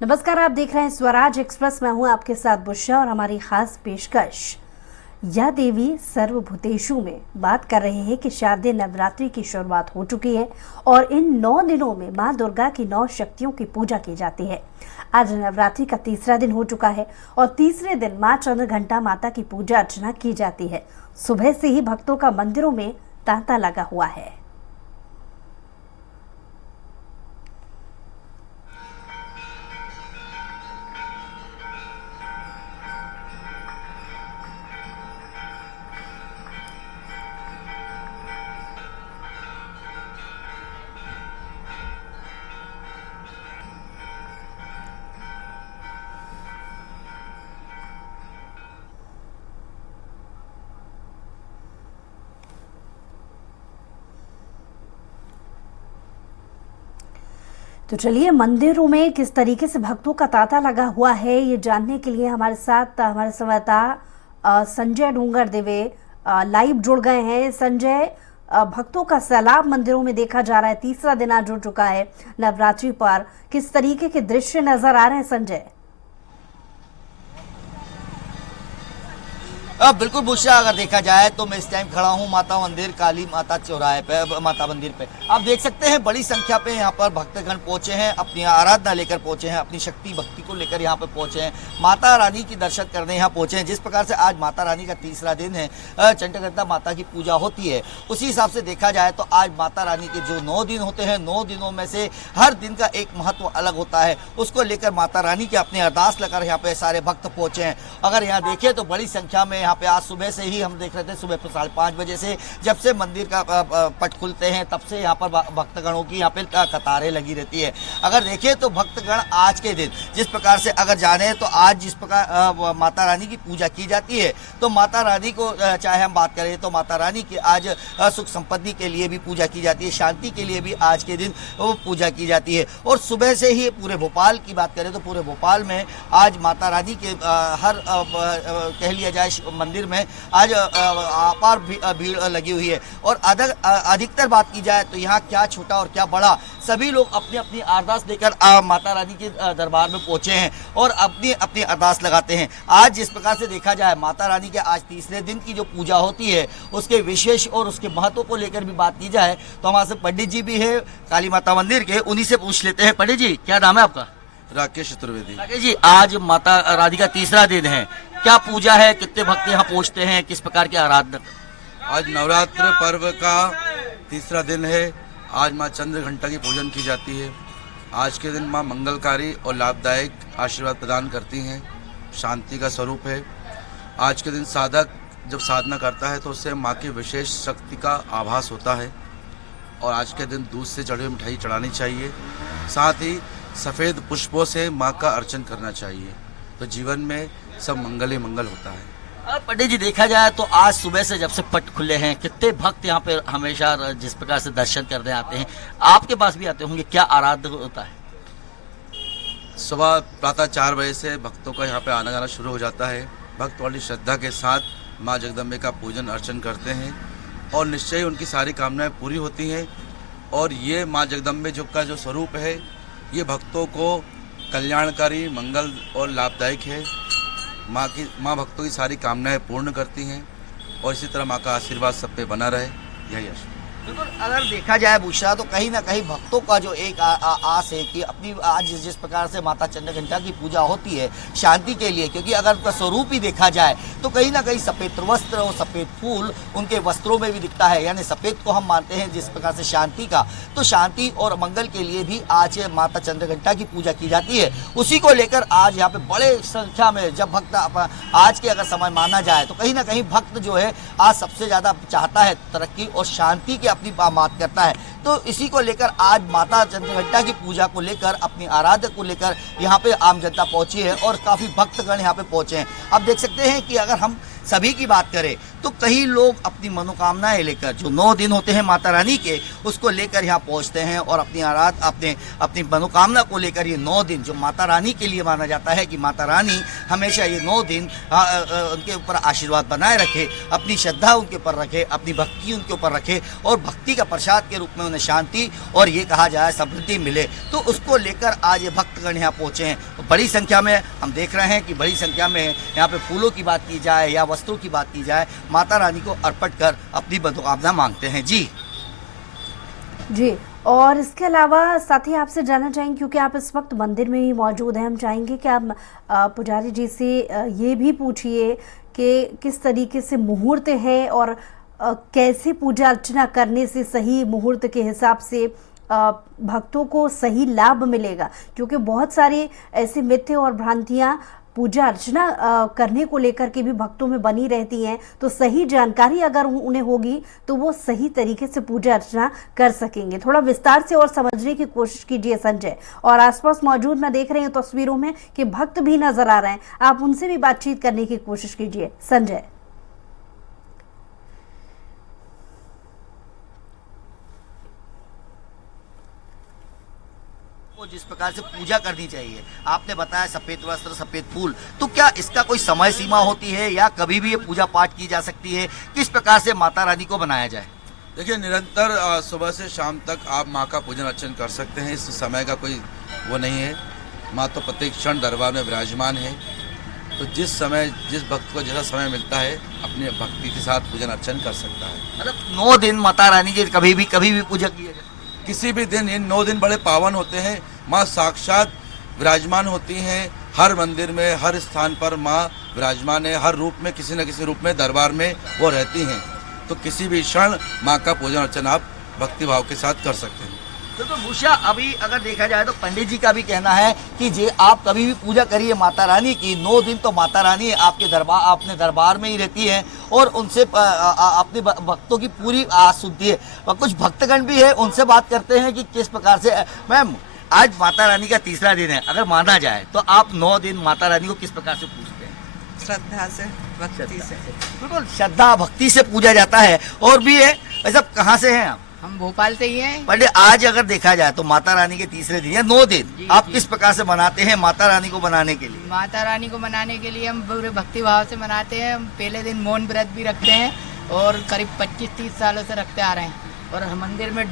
नमस्कार, आप देख रहे हैं स्वराज एक्सप्रेस। मैं हूं आपके साथ बुशा और हमारी खास पेशकश या देवी सर्वभूतेषु में बात कर रहे हैं कि शारदीय नवरात्रि की शुरुआत हो चुकी है और इन 9 दिनों में मां दुर्गा की 9 शक्तियों की पूजा की जाती है। आज नवरात्रि का तीसरा दिन हो चुका है और तीसरे दिन मां चंद्रघंटा माता की पूजा अर्चना की जाती है। सुबह से ही भक्तों का मंदिरों में तांता लगा हुआ है। तो चलिए, मंदिरों में किस तरीके से भक्तों का तांता लगा हुआ है ये जानने के लिए हमारे साथ हमारे संवाददाता संजय डूंगर देवे लाइव जुड़ गए हैं। संजय, भक्तों का सैलाब मंदिरों में देखा जा रहा है, तीसरा दिन आज जुड़ चुका है नवरात्रि पर। किस तरीके के दृश्य नजर आ रहे हैं संजय? बिल्कुल बुशा, अगर देखा जाए तो मैं इस टाइम खड़ा हूँ माता मंदिर काली माता चौराहे पे, माता मंदिर पे। आप देख सकते हैं बड़ी संख्या पे यहाँ पर भक्तगण पहुंचे हैं, अपनी आराधना लेकर पहुंचे हैं, अपनी शक्ति भक्ति को लेकर यहाँ पे पहुंचे हैं, माता रानी की दर्शन करने यहाँ पहुंचे हैं। जिस प्रकार से आज माता रानी का तीसरा दिन है, चंद्रघंटा माता की पूजा होती है, उसी हिसाब से देखा जाए तो आज माता रानी के जो 9 दिन होते हैं, 9 दिनों में से हर दिन का एक महत्व अलग होता है। उसको लेकर माता रानी की अपनी अरदास लेकर यहाँ पे सारे भक्त पहुंचे हैं। अगर यहाँ देखें तो बड़ी संख्या में यहाँ पे आज सुबह से ही हम देख रहे थे, सुबह 5:30 बजे से जब से मंदिर का पट खुलते हैं तब से यहाँ पर भक्तगणों की यहाँ पे कतारें लगी रहती है। अगर देखें तो भक्तगण आज के दिन जिस प्रकार से अगर जाने तो आज जिस प्रकार माता रानी की पूजा की जाती है, तो माता रानी को चाहे हम बात करें तो माता रानी की आज सुख संपत्ति के लिए भी पूजा की जाती है, शांति के लिए भी आज के दिन वो पूजा की जाती है। और सुबह से ही पूरे भोपाल की बात करें तो पूरे भोपाल में आज माता रानी के हर कह लिया जाए मंदिर में आज अपार भीड़ लगी हुई है। और अधिकतर बात की जाए तो यहाँ क्या छोटा और क्या बड़ा, सभी लोग अपनी अपनी अरदास लेकर माता रानी के दरबार में पहुंचे हैं और अपनी अपनी अरदास लगाते हैं। आज जिस प्रकार से देखा जाए माता रानी के आज तीसरे दिन की जो पूजा होती है उसके विशेष और उसके महत्व को लेकर भी बात की जाए तो हमारे से पंडित जी भी है काली माता मंदिर के, उन्हीं से पूछ लेते हैं। पंडित जी, क्या नाम है आपका? राकेश चतुर्वेदी। राकेश जी, आज माता रानी का तीसरा दिन है, क्या पूजा है, कितने भक्त यहाँ पहुँचते हैं, किस प्रकार की आराधना? आज नवरात्र पर्व का तीसरा दिन है। आज माँ चंद्रघंटा की पूजन की जाती है। आज के दिन माँ मंगलकारी और लाभदायक आशीर्वाद प्रदान करती हैं, शांति का स्वरूप है। आज के दिन साधक जब साधना करता है तो उससे माँ की विशेष शक्ति का आभास होता है। और आज के दिन दूध से चढ़ी हुई मिठाई चढ़ानी चाहिए, साथ ही सफ़ेद पुष्पों से माँ का अर्चन करना चाहिए, तो जीवन में सब मंगल ही मंगल होता है। पंडित जी, देखा जाए तो आज सुबह से जब से पट खुले हैं, कितने भक्त यहाँ पे हमेशा जिस प्रकार से दर्शन करने आते हैं, आपके पास भी आते होंगे, क्या आराध्य होता है? सुबह प्रातः 4 बजे से भक्तों का यहाँ पे आना जाना शुरू हो जाता है। भक्त बड़ी श्रद्धा के साथ माँ जगदम्बे का पूजन अर्चन करते हैं और निश्चय ही उनकी सारी कामनाएं पूरी होती हैं। और ये माँ जगदम्बे जो का जो स्वरूप है, ये भक्तों को कल्याणकारी, मंगल और लाभदायक है। माँ भक्तों की सारी कामनाएं पूर्ण करती हैं और इसी तरह माँ का आशीर्वाद सब पे बना रहे, यही आशा। बिल्कुल, अगर देखा जाए बुशरा तो कहीं ना कहीं भक्तों का जो एक आस है कि अपनी आज जिस प्रकार से माता चंद्रघंटा की पूजा होती है शांति के लिए, क्योंकि अगर उनका स्वरूप ही देखा जाए तो कहीं ना कहीं सफ़ेद वस्त्र और सफ़ेद फूल उनके वस्त्रों में भी दिखता है, यानी सफ़ेद को हम मानते हैं जिस प्रकार से शांति का, तो शांति और मंगल के लिए भी आज माता चंद्रघंटा की पूजा की जाती है। उसी को लेकर आज यहाँ पे बड़े संख्या में जब भक्त आज के अगर समय माना जाए तो कहीं ना कहीं भक्त जो है आज सबसे ज़्यादा चाहता है तरक्की और शांति की अपनी बात करता है। तो इसी को लेकर आज माता चंद्रघंटा की पूजा को लेकर, अपनी आराध्य को लेकर यहाँ पे आम जनता पहुंची है और काफ़ी भक्तगण यहाँ पे पहुंचे हैं। अब देख सकते हैं कि अगर हम सभी की बात करें तो कई लोग अपनी मनोकामनाएं लेकर जो 9 दिन होते हैं माता रानी के, उसको लेकर यहाँ पहुंचते हैं और अपनी मनोकामना को लेकर ये 9 दिन जो माता रानी के लिए माना जाता है कि माता रानी हमेशा ये 9 दिन उनके ऊपर आशीर्वाद बनाए रखे, अपनी श्रद्धा उनके ऊपर रखे, अपनी भक्ति उनके ऊपर रखे और भक्ति का प्रसाद के रूप में उन्हें शांति और ये कहा जाए समृद्धि मिले, तो उसको लेकर आज ये भक्तगण यहाँ पहुँचे हैं। तो बड़ी संख्या में हम देख रहे हैं कि बड़ी संख्या में यहाँ पे फूलों की बात की जाए या वस्त्रों की बात की जाए, माता रानी को अर्पण कर अपनी मनोकामना मांगते हैं। जी। और इसके अलावा साथ ही आपसे जानना चाहेंगे, क्योंकि आप इस वक्त मंदिर में ही मौजूद हैं, हम चाहेंगे कि आप पुजारी जी से ये भी पूछिए कि किस तरीके से मुहूर्त है और कैसे पूजा अर्चना करने से सही मुहूर्त के हिसाब से भक्तों को सही लाभ मिलेगा, क्योंकि बहुत सारे ऐसे मिथ्य और भ्रांतियां पूजा अर्चना करने को लेकर के भी भक्तों में बनी रहती हैं। तो सही जानकारी अगर उन्हें होगी तो वो सही तरीके से पूजा अर्चना कर सकेंगे। थोड़ा विस्तार से और समझने की कोशिश कीजिए संजय। और आसपास मौजूद मैं देख रही हूँ तस्वीरों में कि भक्त भी नजर आ रहे हैं, आप उनसे भी बातचीत करने की कोशिश कीजिए संजय। जिस प्रकार से पूजा करनी चाहिए, आपने बताया सफेद वस्त्र सफेद फूल, तो क्या इसका कोई समय सीमा होती है या कभी भी ये पूजा पाठ की जा सकती है? किस प्रकार से माता रानी को बनाया जाए? देखिए, निरंतर सुबह से शाम तक आप माँ का पूजन अर्चन कर सकते हैं। इस समय का कोई वो नहीं है। माँ तो प्रत्येक क्षण दरबार में विराजमान है। तो जिस समय जिस भक्त को जैसा समय मिलता है अपनी भक्ति के साथ पूजन अर्चन कर सकता है। मतलब 9 दिन माता रानी की कभी भी पूजा की जाए, किसी भी दिन इन 9 दिन बड़े पावन होते हैं। माँ साक्षात विराजमान होती हैं। हर मंदिर में हर स्थान पर माँ विराजमान है। हर रूप में किसी न किसी रूप में दरबार में वो रहती हैं। तो किसी भी क्षण माँ का पूजन अर्चन आप भक्ति भाव के साथ कर सकते हैं। तो भूषा, अभी अगर देखा जाए तो पंडित जी का भी कहना है कि जे आप कभी भी पूजा करिए माता रानी की, 9 दिन तो माता रानी आपके अपने दरबार में ही रहती है और उनसे अपने भक्तों की पूरी आस सुनती है। और कुछ भक्तगण भी है, उनसे बात करते हैं कि किस प्रकार से। मैम, आज माता रानी का तीसरा दिन है, अगर माना जाए तो आप 9 दिन माता रानी को किस प्रकार से पूजते हैं? श्रद्धा से, भक्ति से। बिल्कुल, श्रद्धा भक्ति से पूजा जाता है। और भी है, वैसे कहाँ से हैं आप? हम भोपाल से ही हैं। पंडित, आज अगर देखा जाए तो माता रानी के तीसरे दिन या 9 दिन आप किस प्रकार से मनाते हैं माता रानी को बनाने के लिए? माता रानी को मनाने के लिए हम पूरे भक्ति भाव से मनाते हैं। हम पहले दिन मौन व्रत भी रखते हैं और करीब 25-30 सालों से रखते आ रहे हैं। और हम मंदिर में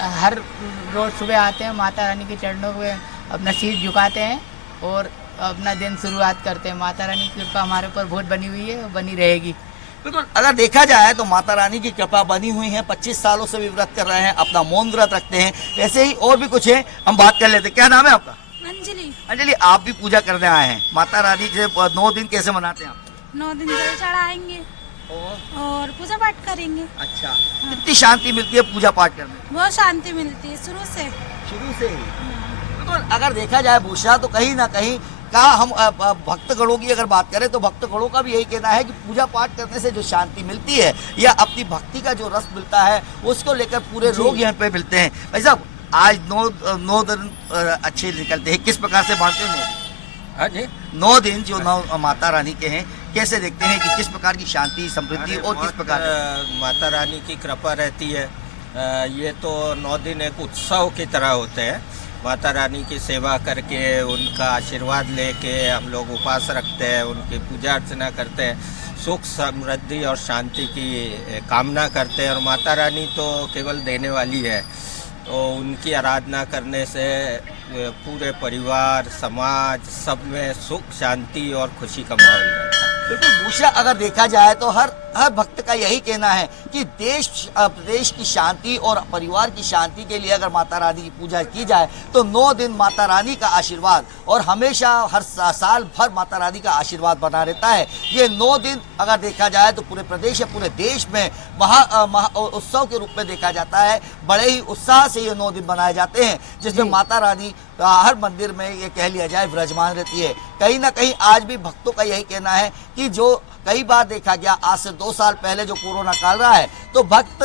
हर रोज सुबह आते हैं, माता रानी के चरणों में अपना शीश झुकाते हैं और अपना दिन शुरुआत करते हैं। माता रानी की कृपा हमारे ऊपर बहुत बनी हुई है और बनी रहेगी। बिल्कुल, अगर देखा जाए तो माता रानी की कृपा बनी हुई है। 25 सालों से भी व्रत कर रहे हैं, अपना मौन व्रत रखते हैं। ऐसे ही और भी कुछ है, हम बात कर लेते हैं। क्या नाम है आपका? अंजलि। अंजलि, आप भी पूजा करने आए हैं माता रानी से। 9 दिन कैसे मनाते हैं आप? 9 दिन जल चढ़ाएंगे और पूजा पाठ करेंगे। अच्छा, कितनी शांति मिलती है पूजा पाठ करने में? बहुत शांति मिलती है शुरू से ही। बिल्कुल, अगर देखा जाए भूषा तो कहीं ना कहीं का हम भक्तगणों की अगर बात करें तो भक्तगणों का भी यही कहना है कि पूजा पाठ करने से जो शांति मिलती है या अपनी भक्ति का जो रस मिलता है उसको लेकर पूरे लोग यहाँ पे मिलते हैं। भाई साहब, आज 9 दिन अच्छे निकलते हैं, किस प्रकार से मानते हैं? हाँ जी, 9 दिन जो 9 माता रानी के हैं, कैसे देखते हैं कि किस प्रकार की शांति समृद्धि और किस प्रकार माता रानी की कृपा रहती है। ये तो 9 दिन एक उत्सव की तरह होते हैं। माता रानी की सेवा करके उनका आशीर्वाद लेके हम लोग उपवास रखते हैं, उनकी पूजा अर्चना करते हैं, सुख समृद्धि और शांति की कामना करते हैं। और माता रानी तो केवल देने वाली है, तो उनकी आराधना करने से पूरे परिवार समाज सब में सुख शांति और खुशी का माहौल रहता है। बिल्कुल भूषा, अगर देखा जाए तो हर भक्त का यही कहना है कि देश की शांति और परिवार की शांति के लिए अगर माता रानी की पूजा की जाए तो 9 दिन माता रानी का आशीर्वाद और हमेशा हर साल भर माता रानी का आशीर्वाद बना रहता है। ये 9 दिन अगर देखा जाए तो पूरे प्रदेश या पूरे देश में महा उत्सव के रूप में देखा जाता है। बड़े ही उत्साह से ये 9 दिन बनाए जाते हैं, जिसमें माता रानी हर मंदिर में ये कह लिया जाए विराजमान रहती है। कहीं ना कहीं आज भी भक्तों का यही कहना है कि जो कई बार देखा गया, आज से 2 साल पहले जो कोरोना काल रहा है तो भक्त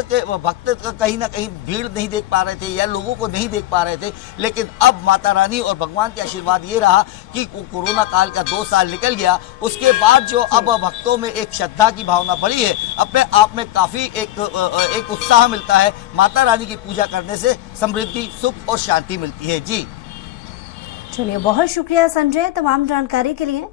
कहीं ना कहीं भीड़ नहीं देख पा रहे थे या लोगों को नहीं देख पा रहे थे। लेकिन अब माता रानी और भगवान के आशीर्वाद ये रहा कि कोरोना काल का 2 साल निकल गया। उसके बाद जो अब भक्तों में एक श्रद्धा की भावना बढ़ी है, अपने आप में काफ़ी एक उत्साह मिलता है। माता रानी की पूजा करने से समृद्धि, सुख और शांति मिलती है। जी चलिए, बहुत शुक्रिया संजय तमाम जानकारी के लिए।